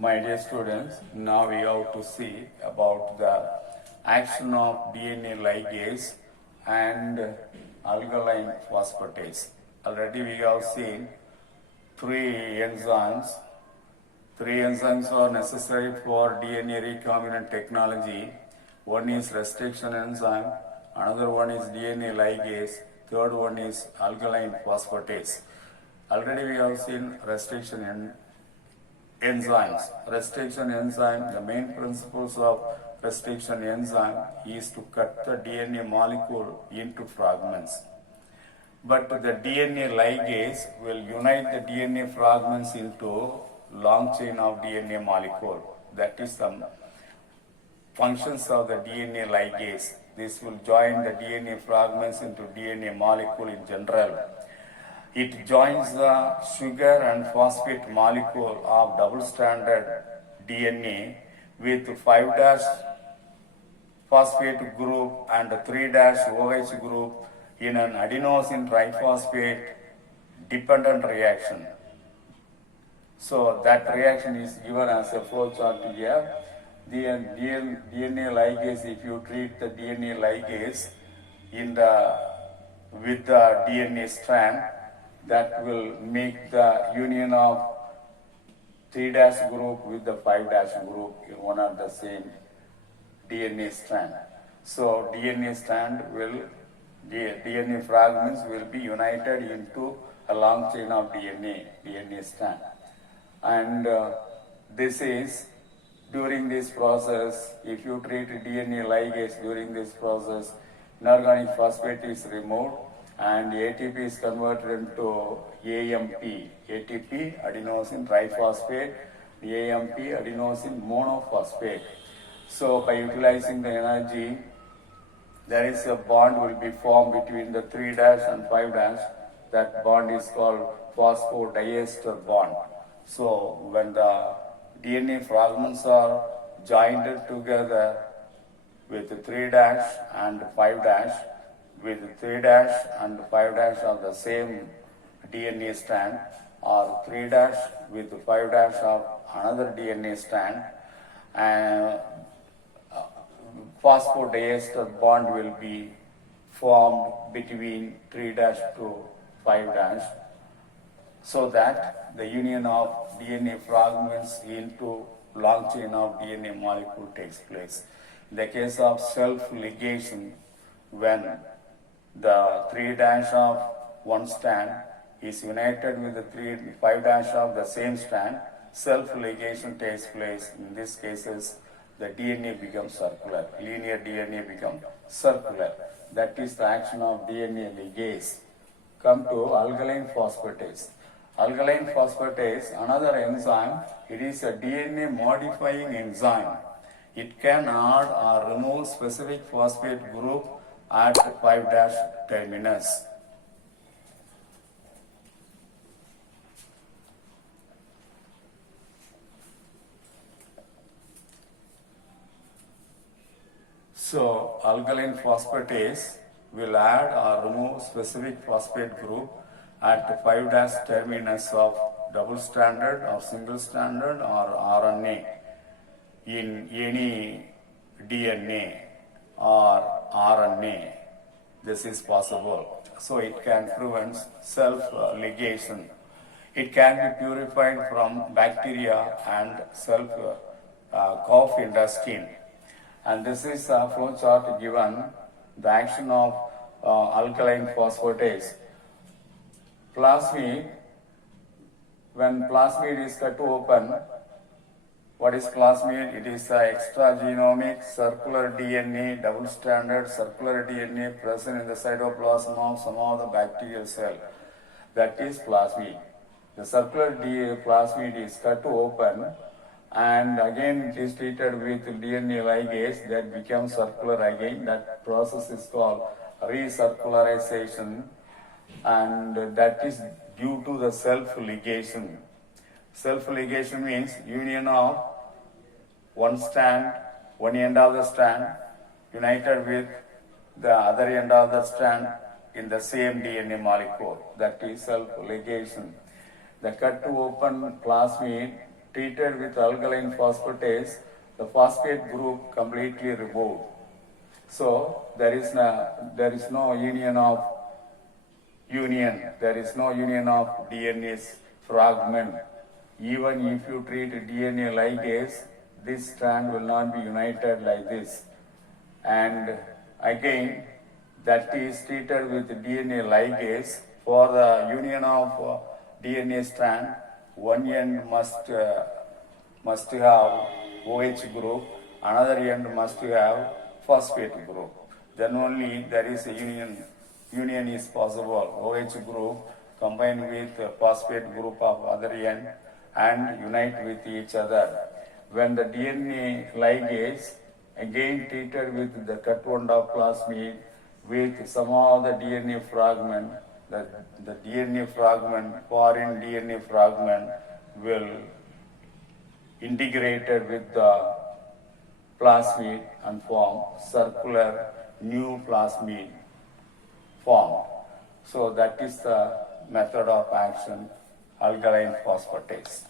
My dear students, now we have to see about the action of DNA ligase and alkaline phosphatase. Already we have seen three enzymes. Three enzymes are necessary for DNA recombinant technology. One is restriction enzyme, another one is DNA ligase, third one is alkaline phosphatase. Already we have seen restriction enzymes. Restriction enzyme, the main principles of restriction enzyme is to cut the DNA molecule into fragments. But the DNA ligase will unite the DNA fragments into long chain of DNA molecule. That is the functions of the DNA ligase. This will join the DNA fragments into DNA molecule in general. It joins the sugar and phosphate molecule of double-stranded DNA with 5' phosphate group and 3' OH group in an adenosine triphosphate dependent reaction. So that reaction is given as a flow chart here. The DNA ligase, if you treat the DNA ligase with the DNA strand, that will make the union of 3' group with the 5' group in one and the same DNA strand. So DNA fragments will be united into a long chain of DNA strand. And this is, during this process, if you treat DNA ligase during this process, inorganic phosphate is removed and ATP is converted into ATP, adenosine triphosphate, AMP, adenosine monophosphate. So by utilizing the energy, there is a bond will be formed between the 3' and 5'. That bond is called phosphodiester bond. So when the DNA fragments are joined together with 3' and 5', with 3' and 5' of the same DNA strand, or 3' with 5' of another DNA strand, and phosphodiester bond will be formed between 3' to 5', so that the union of DNA fragments into long chain of DNA molecule takes place. In the case of self-ligation, when the 3' of one strand is united with the 5' of the same strand, self-ligation takes place. In these cases, the DNA becomes circular. Linear DNA becomes circular. That is the action of DNA ligase. Come to alkaline phosphatase. Alkaline phosphatase, another enzyme, it is a DNA modifying enzyme. It can add or remove specific phosphate group at 5' terminus. So alkaline phosphatase will add or remove specific phosphate group at 5' terminus of double-stranded or single-stranded or RNA in any DNA or RNA. This is possible. So it can prevent self-ligation. It can be purified from bacteria and cough intestine. And this is a flow chart given the action of alkaline phosphatase. Plasmid, when plasmid is cut open, what is plasmid? It is the extragenomic circular DNA, double-stranded circular DNA present in the cytoplasm of some of the bacterial cell. That is plasmid. The circular plasmid is cut open, and again it is treated with DNA ligase that becomes circular again. That process is called recircularization, and that is due to the self-ligation. Self-ligation means union of one end of the strand united with the other end of the strand in the same DNA molecule. That is self-ligation. The cut to open plasmid treated with alkaline phosphatase, the phosphate group completely removed. So there is no union of DNA fragment. Even if you treat DNA ligase, this strand will not be united like this. And again, that is treated with DNA ligase. For the union of DNA strand, one end must have OH group, another end must have phosphate group. Then only there is a union is possible. OH group combine with phosphate group of other end and unite with each other. When the DNA ligase again treated with the cut wound of plasmid with some of the DNA fragment, the DNA fragment, foreign DNA fragment will integrated with the plasmid and form circular new plasmid formed. So that is the method of action, alkaline phosphatase.